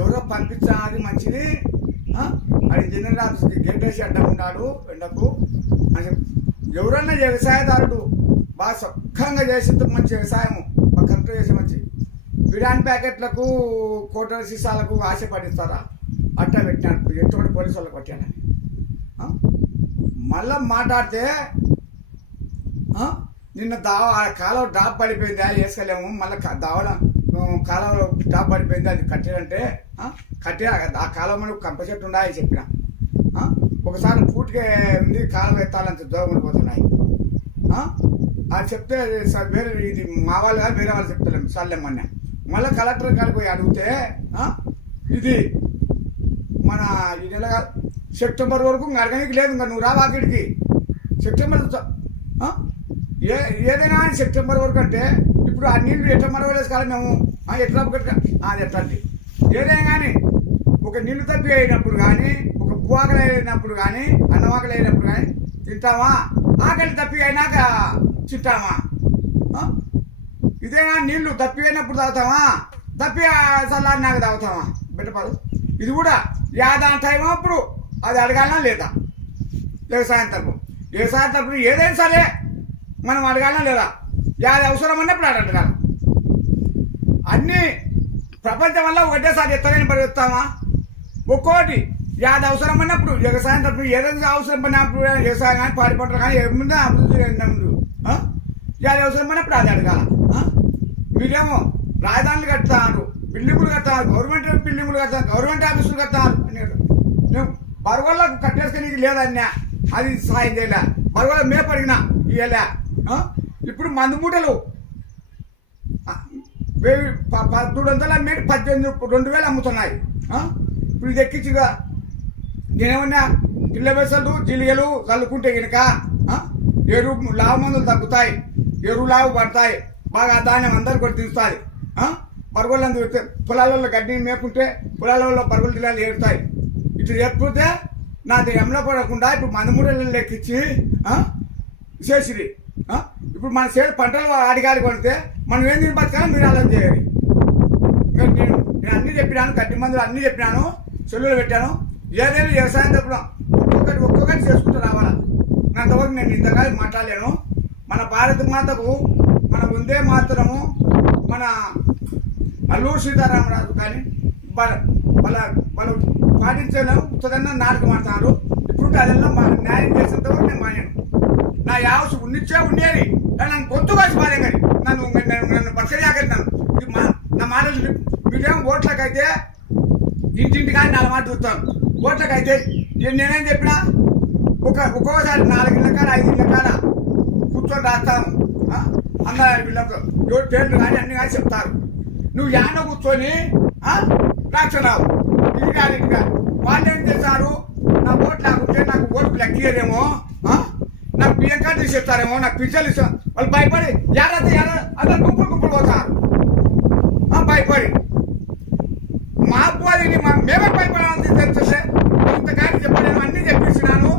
ఎవరో పంపించాలి మంచిది, అది జనరల్ ఆఫీస్కి గేట్ వేసి అడ్డం ఉన్నాడు ఎండకు అని. ఎవరన్నా వ్యవసాయదారుడు బాగా సొక్కంగా చేసేందుకు మంచి వ్యవసాయం కరెక్ట్ చేసే మంచి బిర్యానీ ప్యాకెట్లకు కోటల సీసాలకు ఆశపడిస్తారా? అట్టా పెట్టినాడు ఎటువంటి పోలీసు వాళ్ళకి పట్టానని. మళ్ళా మాట్లాడితే నిన్న కాలం డ్రాప్ పడిపోయింది, వేసుకోలేము, మళ్ళీ కాలంలో డ్రాప్ పడిపోయింది, అది కట్టాడంటే కట్టే ఆ కాలంలో కంప చెట్టు ఉండాలి చెప్పిన. ఒకసారి పూర్తిగా ఉంది, కాలం ఎత్తాలంత దూరం పోతున్నాయి. అది చెప్తే వేరే ఇది మా వాళ్ళు కాదు వేరే వాళ్ళు చెప్తలేము సర్లేమన్నా. మళ్ళీ కలెక్టర్ కాడికి పోయి అడిగితే ఇది మన ఈ నెల సెప్టెంబర్ వరకు అడగడానికి లేదు, ఇంకా నువ్వు రా వాకిడికి సెప్టెంబర్ ఏదైనా కానీ సెప్టెంబర్ వరకు అంటే ఇప్పుడు ఆ నీళ్ళు ఎట్లా మరవలేసుకోవాలి మేము, ఎట్లా అది ఎట్లా అంటే ఏదైనా కానీ ఒక నీళ్లు తప్పి అయినప్పుడు కానీ, ఒక పువ్వాకలి అయినప్పుడు కానీ, అన్నవాకలి అయినప్పుడు కానీ తింటామా? ఆకలి తప్పి అయినాక తింటామా? ఇదేనా నీళ్లు తప్పి అయినప్పుడు తాగుతామా? తప్పి చల్లారినాక తాగుతామా? బిడ్డపడు ఇది కూడా యాదాని టైం అప్పుడు అది అడగాలనా లేదా? వ్యవసాయం తరపు ఏదైనా సరే మనం అడగాలనా లేదా? యాది అవసరం అన్నప్పుడు అడగాలి. అన్నీ ప్రపంచం వల్ల ఒకటేసారి ఎత్తలేని పరిగెత్తామా? ఒక్కోటి యాది అవసరం అన్నప్పుడు వ్యవసాయం తరపు ఏదైనా అవసరం పడినప్పుడు వ్యవసాయం కానీ పాడి పంటలు కానీ ఏముందో అభివృద్ధి ముందు యాది అవసరం అన్నప్పుడు అది అడగాల. మీరేమో రాజధానులు కడతారు, బిల్డింగులు కడతారు, గవర్నమెంట్ బిల్డింగులు కడతారు, గవర్నమెంట్ ఆఫీసులు కడతారు అని. మేము బరువులకు కట్టేసుకుని లేదన్నా అది సాయం చేయలే, బరువులకు మేపు అడిగినా ఇవ్వలే. ఇప్పుడు మందు మూటలు 1300 అమ్మేటి 2000 అమ్ముతున్నాయి. ఇప్పుడు ఇది ఎక్కించుగా నేనేమన్నా ఇళ్ళ బెసలు జిలిగలు చల్లుకుంటే కనుక ఎరువు లావు మందులు తగ్గుతాయి, ఎరువు లావు పడతాయి, బాగా ధాన్యం అందరు కూడా తీస్తుంది. పరుగులందు పొలాలలో గడ్డిని మేపుకుంటే పొలాలలో పరుగులు జిల్లాలు ఏరుతాయి. ఇటు చెప్పితే నాది ఎంలో పడకుండా ఇప్పుడు మందుమూడలను లెక్కించి చేసిరి. ఇప్పుడు మన చేతి పంటలు ఆడిగాడి కొడితే మనం ఏం తిని బతకాలి, మీరు అలా చేయాలి. నేను అన్నీ చెప్పినాను, గడ్డి మందులు అన్నీ చెప్పినాను, చెల్లులు పెట్టాను. ఏదైనా వ్యవసాయం తప్పున ఒక్కొక్కటి చేసుకుంటూ రావాలా. అంతవరకు నేను ఇంతగా మాట్లాడలేను. మన భారత మాతకు మన ఉందే మాత్రము మన అల్లూరు సీతారామరాజు కానీ వాళ్ళు పాటించడం ఉత్తదన్న నాటకం ఆడతారు. ఇప్పుడు అదెల్లా న్యాయం చేసేంత వరకు నేను మానేను. నా యావసు ఉన్నిచ్చే ఉండేది నన్ను గొంతు కాసి మారే కానీ నన్ను పక్కన ఇది నా మాటలు. మీరేమో ఓట్లకైతే ఇంటింటి కానీ 4 మాటలు చూస్తాను. ఓట్లకైతే నేనేం చెప్పినా ఒక్కొక్కసారి 4 ఇళ్ళ కాడ 5 ఇళ్ళ కాడ కూర్చొని రాస్తాము. అందరూ వీళ్ళకు పేర్లు కానీ అన్ని కానీ చెప్తారు. నువ్వు యాన కూర్చొని రాక్షరావు ఇది కాదు ఇది కాదు. వాళ్ళు ఏం చేస్తారు, నా ఓట్లు లేకుంటే నాకు ఓట్లు లెక్కరేమో, నాకు బియ్యం కార్డు తీసి చెప్తారేమో, నాకు పింఛన్లు ఇస్తారు. వాళ్ళు భయపడి ఎవరైతే అందరు గుంపులు పోతారు. భయపడి మా అబ్బాయిని మేమే భయపడాలని తెలిస్తే ఇంతకాని చెప్పాను, అన్నీ చెప్పేసినాను.